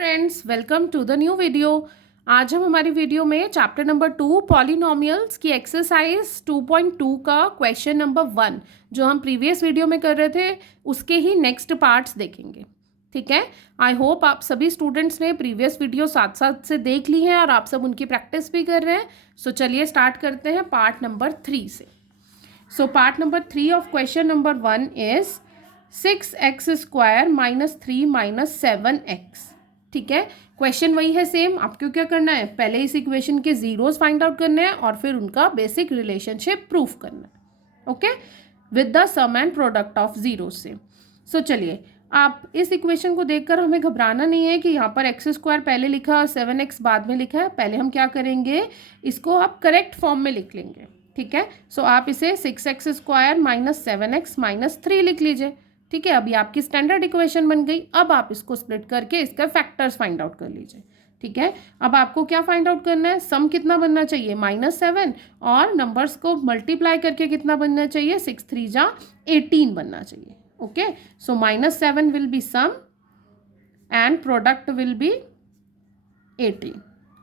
Friends, welcome to the new video. आज हम हमारी वीडियो में चैप्टर नंबर 2 पॉलिनोमियल्स की एक्सरसाइज 2.2 का क्वेश्चन नंबर 1 जो हम प्रीवियस वीडियो में कर रहे थे उसके ही नेक्स्ट पार्ट्स देखेंगे। ठीक है, आई होप आप सभी स्टूडेंट्स ने प्रीवियस वीडियो साथ साथ से देख ली हैं और आप सब उनकी प्रैक्टिस भी कर रहे हैं। सो चलिए स्टार्ट करते हैं पार्ट नंबर 3 से। So part number 3 of question number 1 is 6x² minus 3 minus 7x। ठीक है, क्वेश्चन वही है सेम। आपको क्या करना है, पहले इस इक्वेशन के जीरोस फाइंड आउट करने हैं और फिर उनका बेसिक रिलेशनशिप प्रूफ करना है। Okay, with the sum and product of zeros से। सो चलिए, आप इस इक्वेशन को देखकर हमें घबराना नहीं है कि यहाँ पर x² पहले लिखा और 7x बाद में लिखा है। पहले हम क्या करेंगे, इसको आप करेक्ट फॉर्म में लिख लेंगे। ठीक है, सो आप इसे 6x² माइनस 7x माइनस 3 लिख लीजिए। ठीक है, अभी आपकी स्टैंडर्ड इक्वेशन बन गई। अब आप इसको स्प्लिट करके इसका फैक्टर्स फाइंड आउट कर लीजिए। ठीक है, अब आपको क्या फाइंड आउट करना है, सम कितना बनना चाहिए -7 और नंबर्स को मल्टीप्लाई करके कितना बनना चाहिए, 6 3 जा 18 बनना चाहिए। Okay, so -7 will be sum and product will be 18।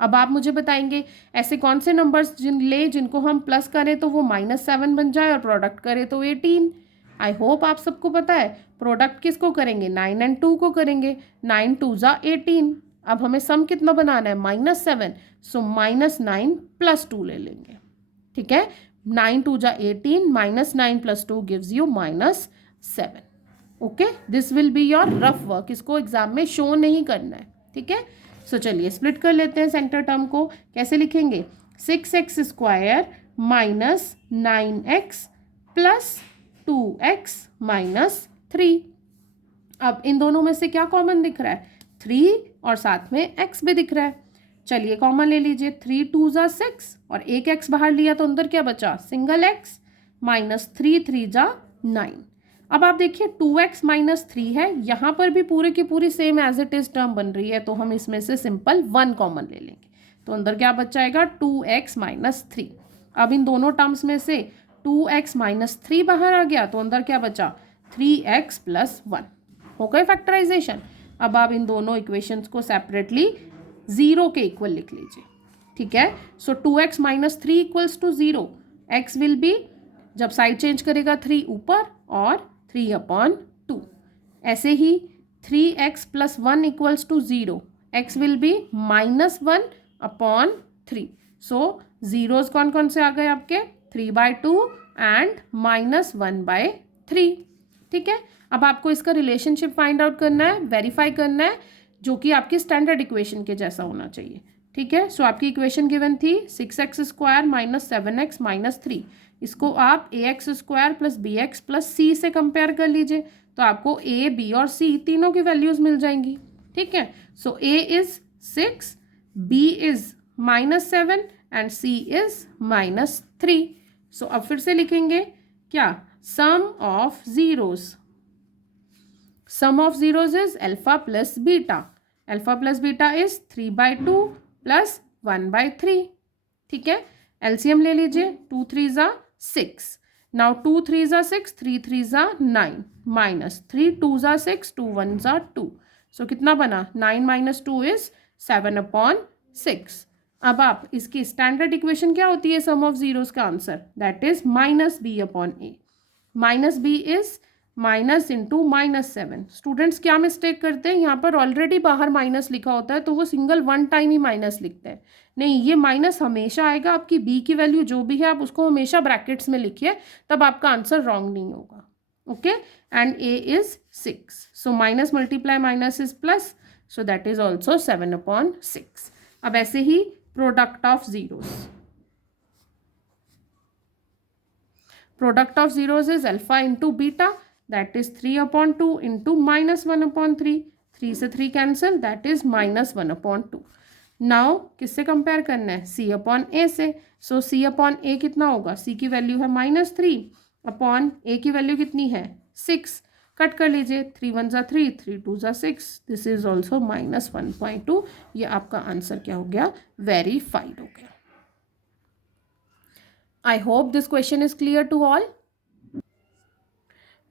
अब आप मुझे बताएंगे ऐसे कौन से नंबर्स जिनको हम प्लस करें तो वो -7 बन जाए और प्रोडक्ट करें तो 18। आई होप आप सबको पता है प्रोडक्ट किसको करेंगे, 9 और 2 को करेंगे। 9 2 जा 18। अब हमें सम कितना बनाना है, -7, सो -9 + 2 ले लेंगे। ठीक है, 9 2 जा 18 -9 + 2 gives you -7। Okay, this will be your rough work, इसको एग्जाम में शो नहीं करना है। ठीक है, सो चलिए स्प्लिट कर लेते हैं सेंटर टर्म को। कैसे लिखेंगे, 6x² minus 9x plus 2x minus 3। अब इन दोनों में से क्या कॉमन दिख रहा है, 3 और साथ में x भी दिख रहा है। चलिए कॉमन ले लीजिए, 3 2 जा 6 और एक x बाहर लिया तो अंदर क्या बचा, सिंगल x माइनस 3 3 जा 9। अब आप देखिए 2x माइनस 3 है, यहाँ पर भी पूरे की पूरी same as it is term बन रही है, तो हम इसमें से सिंपल 1 कॉमन ले लेंगे। तो अंदर क्या बच जाएगा, 2x माइनस 3। अब इन दोनों टर्म्स में से 2x माइनस 3 बाहर आ गया तो अंदर क्या बचा, 3x प्लस 1। हो गए फैक्टराइजेशन। अब आप इन दोनों इक्वेशंस को सेपरेटली 0 के इक्वल लिख लीजिए। ठीक है, so 2x minus 3 equals to 0। x will be, जब साइड चेंज करेगा 3 ऊपर और 3/2। ऐसे ही 3x plus 1 equals to 0। x will be -1/3। So zeros कौन कौन से आ गए आपके, 3/2 एंड -1/3। ठीक है, अब आपको इसका रिलेशनशिप फाइंड आउट करना है, वेरीफाई करना है, जो कि आपकी स्टैंडर्ड इक्वेशन के जैसा होना चाहिए। ठीक है, सो आपकी इक्वेशन गिवन थी 6x² माइनस 7x माइनस 3। इसको आप ax² plus bx plus c से कंपेयर कर लीजिए, तो आपको a b और c तीनों की वैल्यूज मिल जाएंगी। ठीक है, so a is 6, b is -7 and c is -3। So अब फिर से लिखेंगे क्या, sum of zeros. Sum of zeros is alpha plus beta. Alpha plus beta is 3/2 plus 1/3। ठीक है, एलसीएम ले लीजिए, 2 3 जा 6। नाउ 2 3 जा 6, 3 3 जा 9 माइनस 3 2 जा 6, 2 1 जा 2। सो कितना बना, 9 माइनस 2 इज 7/6। अब आप इसकी स्टैंडर्ड इक्वेशन क्या होती है सम ऑफ जीरोस का answer, that is -b/a। Minus b is minus into -7। Students क्या मिस्टेक करते हैं, यहाँ पर ऑलरेडी बाहर माइनस लिखा होता है तो वो सिंगल 1 टाइम ही माइनस लिखते हैं। नहीं, ये माइनस हमेशा आएगा। आपकी b की वैल्यू जो भी है आप उसको हमेशा ब्रैकेट्स में लिखिए, तब आपका आंसर रॉन्ग नहीं होगा। Okay, and a is 6, so minus multiply minus is plus, so that is also 7/6। अब ऐसे ही product of zeros. Product of zeros is alpha into beta, that is 3/2 into -1/3। 3 से 3 कैंसिल, that is -1/2। नाउ किससे compare करना है, c/a से। सो c/a कितना होगा, c की वैल्यू है -3 अपॉन a की वैल्यू कितनी है 6। कट कर लीजिए, 3 1 जा 3, 3 2 जा 6। This is also -1/2। ये आपका आंसर क्या हो गया, वेरीफाइड हो गया। I hope this question is clear to all.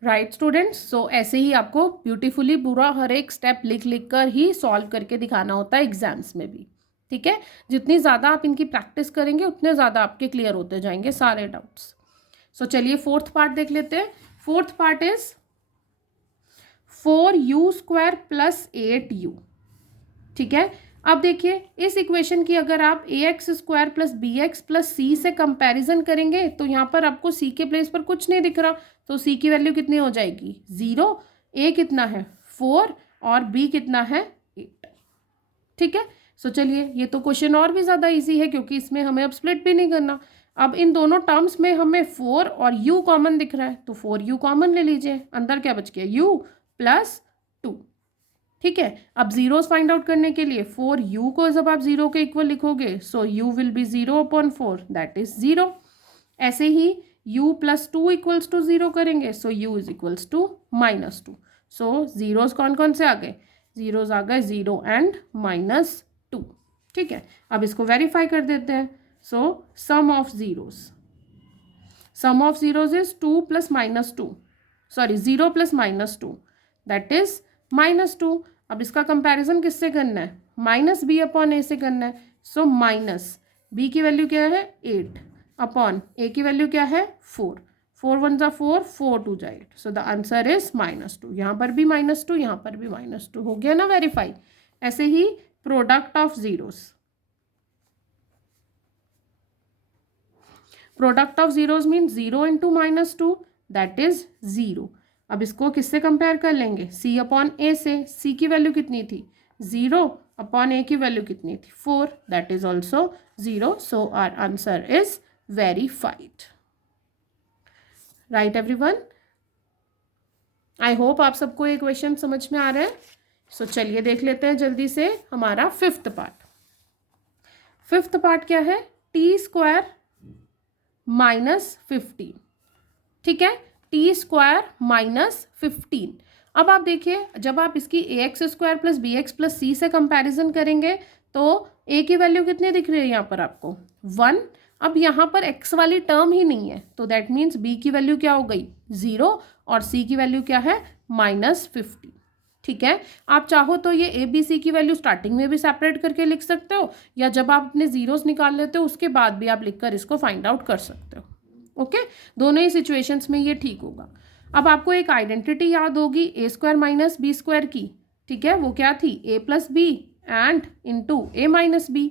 Right students, so ऐसे ही आपको ब्यूटीफुली पूरा हर एक स्टेप लिख लिख कर ही सॉल्व करके दिखाना होता है एग्जाम्स में भी, ठीक है। जितनी ज़्यादा आप इनकी प्रैक्टिस करेंगे उतने ज़्यादा आपके क्लियर होते जाएंगे सारे डाउट्स। सो चलिए फोर्थ पार्ट देख लेते हैं। Fourth part is 4u² + 8u, ठीक है। अब देखिए इस इक्वेशन की अगर आप ax² + bx + c से कंपैरिजन करेंगे तो यहाँ पर आपको c के प्लेस पर कुछ नहीं दिख रहा, तो c की वैल्यू कितनी हो जाएगी 0, a कितना है 4 और b कितना है 8, ठीक है। सो चलिए ये तो क्वेश्चन और भी ज़्यादा इजी है क्योंकि इसमें हमें अब स्प्लिट भी नहीं करना। अब इन दोनों टर्म्स में हमें 4 और u कॉमन दिख रहा है, तो 4u कॉमन ले लीजिए, अंदर क्या बच गया u + 2, ठीक है। अब जीरोस फाइंड आउट करने के लिए 4u को जब आप 0 के इक्वल लिखोगे so u will be 0/4, that is 0। ऐसे ही u + 2 = 0 करेंगे so u is equals to -2। So zeros कौन कौन से आ गए, जीरोस आ गए 0 एंड -2, ठीक है। अब इसको वेरीफाई कर देते हैं। So sum of zeros is 2 + -2, sorry 0 + -2, that is -2। अब इसका कंपैरिजन किससे करना है, -b/a से करना है। सो -b की वैल्यू क्या है 8 अपॉन a की वैल्यू क्या है 4, 4 × 1 = 4, 4 × 2 = 8, सो द आंसर इज -2। यहाँ पर भी -2, यहाँ पर भी -2, हो गया ना वेरीफाई। ऐसे ही product of zeros, product of zeros mean 0 × -2, that is 0। अब इसको किससे कंपेयर कर लेंगे, c/a से। c की वैल्यू कितनी थी 0 अपॉन a की वैल्यू कितनी थी 4, that is also 0। So our answer is verified. Right everyone, I hope आप सबको ये क्वेश्चन समझ में आ रहा है। सो चलिए देख लेते हैं जल्दी से हमारा फिफ्थ पार्ट। फिफ्थ पार्ट क्या है, t² - 15, ठीक है, t² - 15। अब आप देखिए जब आप इसकी ax² + bx + c से कंपैरिजन करेंगे तो a की वैल्यू कितनी दिख रही है यहाँ पर आपको 1। अब यहाँ पर x वाली टर्म ही नहीं है, तो दैट मीन्स b की वैल्यू क्या हो गई 0 और c की वैल्यू क्या है -15, ठीक है। आप चाहो तो ये a b c की वैल्यू स्टार्टिंग में भी सेपरेट करके लिख सकते हो, या जब आप अपने जीरोस निकाल लेते हो उसके बाद भी आप लिखकर इसको फाइंड आउट कर सकते हो, ओके। दोनों ही सिचुएशंस में ये ठीक होगा। अब आपको एक आइडेंटिटी याद होगी a² - b² की, ठीक है, वो क्या थी a + b and into a - b।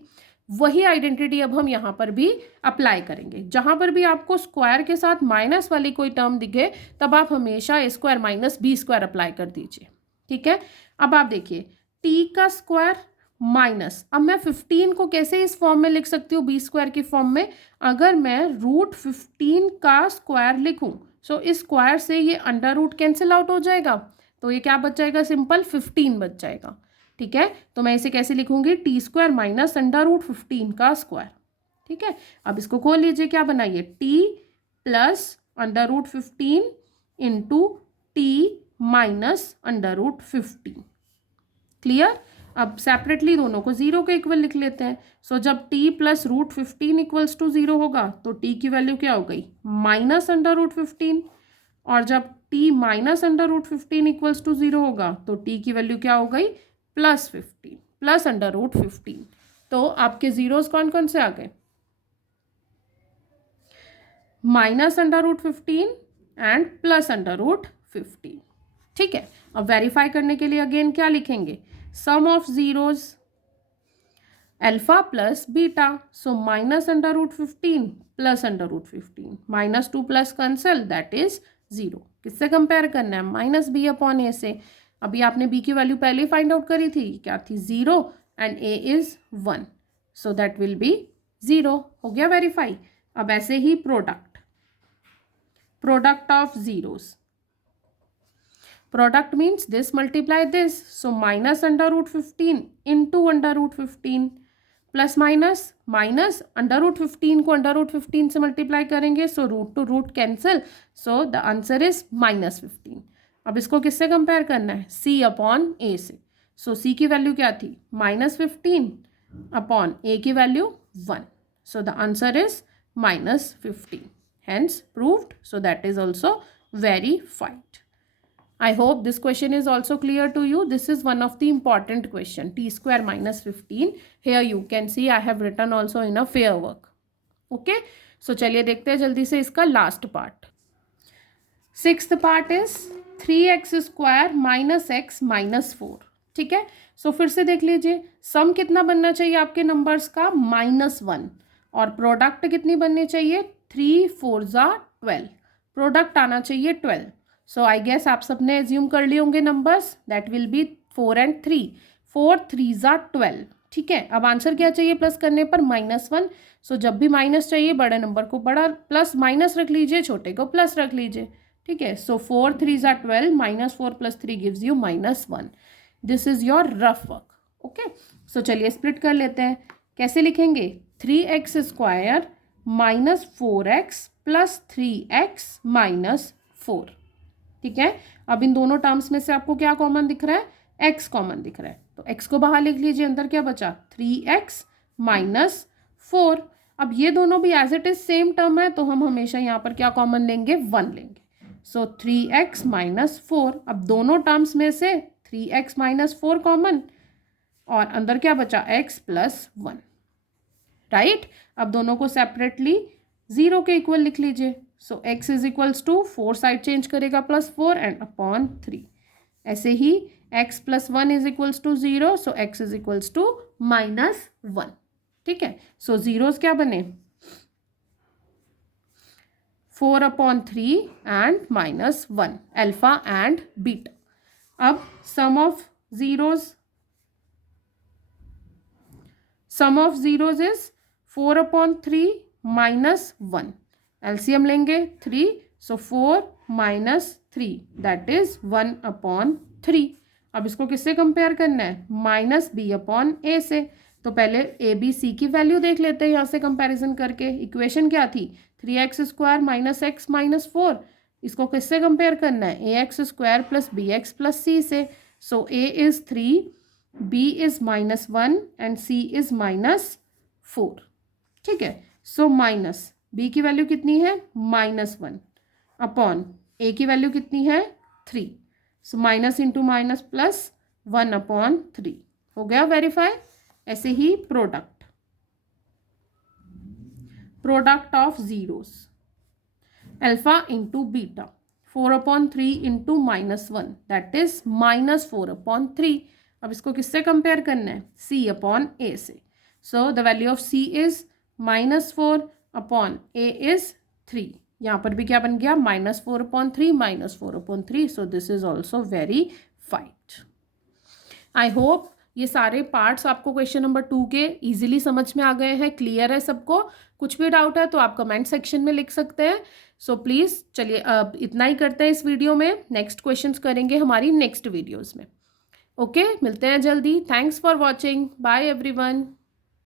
वही आइडेंटिटी अब हम यहाँ पर भी अप्लाई करेंगे। जहाँ पर भी आपको स्क्वायर के साथ माइनस वाली कोई टर्म दिखे तब आप हमेशा a² - b² अप्लाई कर दीजिए, ठीक है। अब आप देखिए t का स्क्वायर माइनस, अब मैं 15 को कैसे इस फॉर्म में लिख सकती हूँ b² की फॉर्म में, अगर मैं √15 का स्क्वायर लिखूँ सो इस स्क्वायर से ये अंडर रूट कैंसिल आउट हो जाएगा, तो ये क्या बच जाएगा, सिंपल 15 बच जाएगा, ठीक है। तो मैं इसे कैसे लिखूंगी, t² - √15 का स्क्वायर, ठीक है। अब इसको खोल लीजिए, क्या बनाइए t + √15 इंटू t - √15, क्लियर। अब सेपरेटली दोनों को 0 के इक्वल लिख लेते हैं। सो जब t + √15 = 0 होगा तो t की वैल्यू क्या हो गई -√15, और जब t - √15 = 0 होगा तो t की वैल्यू क्या हो गई +15 +√15। तो आपके जीरोस कौन कौन से आ गए, -√15 एंड +√15, ठीक है। अब वेरीफाई करने के लिए अगेन क्या लिखेंगे, sum of zeros alpha + beta, so -√15 +√15, -2 + cancel, that is 0। किससे कंपेयर करना है, -b/a से। अभी आपने b की वैल्यू पहले ही फाइंड आउट करी थी, क्या थी 0 and a is 1, so that will be 0, हो गया वेरीफाई। अब ऐसे ही product of zeros, product means this multiply this, so -√15 into √15 plus minus √15 को √15 से मल्टीप्लाई करेंगे, so root two root cancel, so the answer is -15। अब इसको किससे कंपेयर करना है, c/a से। सो c की वैल्यू क्या थी -15 अपॉन a की value 1, so the answer is -15, hence proved, so that is also verified. I hope this question is also clear to you. This is one of the important question. T square minus 15. Here you can see I have written also in a fair work. Okay. So चलिए देखते हैं जल्दी से इसका last part. Sixth part is 3x square minus x minus 4. ठीक है. सो फिर से देख लीजिए सम कितना बनना चाहिए आपके नंबर्स का -1 और प्रोडक्ट कितनी बननी चाहिए 3 4 ज़ा 12. प्रोडक्ट आना चाहिए 12. सो आई गेस आप सबने एज्यूम कर लिए होंगे numbers that will B 4 and 3. 4 3 ज़ा 12. ठीक है. अब आंसर क्या चाहिए प्लस करने पर -1. सो जब भी माइनस चाहिए बड़े नंबर को बड़ा प्लस माइनस रख लीजिए छोटे को प्लस रख लीजिए. ठीक है. सो 4 3 ज़ा 12 -4 + 3 gives you -1. This is your rough work. Okay. So चलिए स्प्लिट कर लेते हैं. कैसे लिखेंगे 3x स्क्वायर -4x + 3x -4. ठीक है. अब इन दोनों टर्म्स में से आपको क्या कॉमन दिख रहा है x कॉमन दिख रहा है तो x को बाहर लिख लीजिए. अंदर क्या बचा 3x -4. अब ये दोनों भी as it is same term है तो हम हमेशा यहाँ पर क्या कॉमन लेंगे 1 लेंगे. सो 3x -4. अब दोनों टर्म्स में से 3x -4 कॉमन और अंदर क्या बचा x + 1. राइट. अब दोनों को सेपरेटली 0 के इक्वल लिख लीजिए. सो x = 4 साइड चेंज करेगा +4 एंड अपॉन 3. ऐसे ही x + 1 = 0. सो x = -1. ठीक है. सो जीरोस क्या बने 4/3 एंड -1 अल्फा एंड बीटा. अब सम ऑफ जीरोस इज 4/3 -1. एलसीएम लेंगे 3. सो 4 - 3 दैट इज 1/3. अब इसको किससे कंपेयर करना है -b/a से. तो पहले ए बी सी की वैल्यू देख लेते हैं यहाँ से कंपैरिजन करके. इक्वेशन क्या थी 3x स्क्वायर -x -4. इसको किससे कंपेयर करना है ax स्क्वायर + bx + c से. सो a is 3 b is -1 and c is -4. ठीक है. सो माइनस b की वैल्यू कितनी है -1 अपॉन a की वैल्यू कितनी है 3. So minus into minus plus 1/3 हो गया वेरीफाई. ऐसे ही product of zeros alpha into beta 4/3 into -1 that is -4/3. अब इसको किससे कंपेयर करना है c/a से. So the value of c is -4 upon a is 3. यहाँ पर भी क्या बन गया -4/3 -4/3. So this is also verified. I hope ये सारे पार्ट्स आपको क्वेश्चन नंबर 2 के इजीली समझ में आ गए हैं. क्लियर है सबको. कुछ भी डाउट है तो आप कमेंट सेक्शन में लिख सकते हैं. सो प्लीज़ चलिए अब इतना ही करते हैं इस वीडियो में. नेक्स्ट क्वेश्चंस करेंगे हमारी नेक्स्ट वीडियोस में. ओके. मिलते हैं जल्दी. Thanks for watching. Bye everyone.